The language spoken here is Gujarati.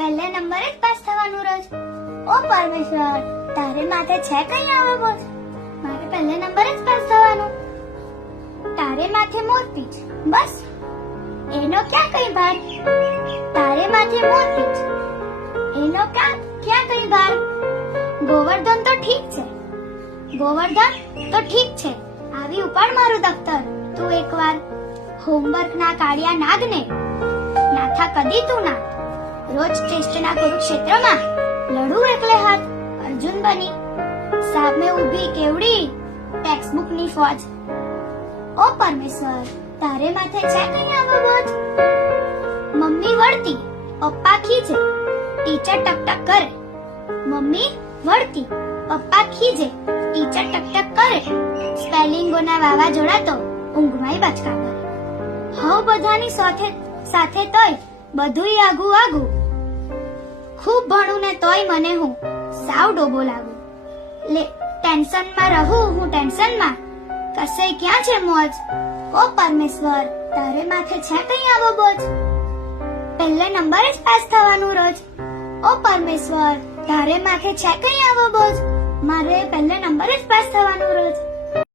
પહેલે નંબરે જ પાસ થવાનું રોજ. ઓ પરમેશ્વર, તારે માથે છે કઈ આવો બોજ? મારે પહેલે નંબરે જ પાસ થવાનું. તારે માથે મોરપીંછ, બસ એનો ક્યાં કઈ ભાર? તારે માથે મોરપીંછ, એનો ક્યાં કઈ ભાર? ગોવર્ધન તો ઠીક છે, ગોવર્ધન તો ઠીક છે. આવી ઉપાડ મારું દફતર તું એકવાર. હોમવર્ક ના કાળિયા નાગને નાથા કદી તું ના. રોજ ટેસ્ટના કુરુક્ષેત્રમાં લડું એકલે હાથ અર્જુન બની. સામે ઊભી કેવડી ટેક્સ્ટબુક ની ફોજ. ઓ પરમેશ્વર, તારે માથે છે કઈ આવો બોજ? મમ્મી વળતી, પપ્પા ખીજે, ટીચર ટક કરે. મમ્મી વળતી, પપ્પા ખીજે, ટીચર ટક કરે. સ્પેલિંગોના વાવાઝોડા તો ઊંઘમાંય બચકા કરે. હવ બધાની સાથે તોય બધુંય આગું આગું. ખૂબ ભણું ને તોય મને હું સાવ ડોબો લાગુ. લે ટેન્શનમાં રહું હું ટેન્શનમાં, કશે ક્યાં છે મોજ? ઓ પરમેશ્વર, તારે માથે છે કઈ આવો બોજ? પહેલે નંબરે જ પાસ થવાનું રોજ. ઓ પરમેશ્વર, તારે માથે છે કઈ આવો બોજ? મારે પહેલે નંબરે જ પાસ થવાનું રોજ.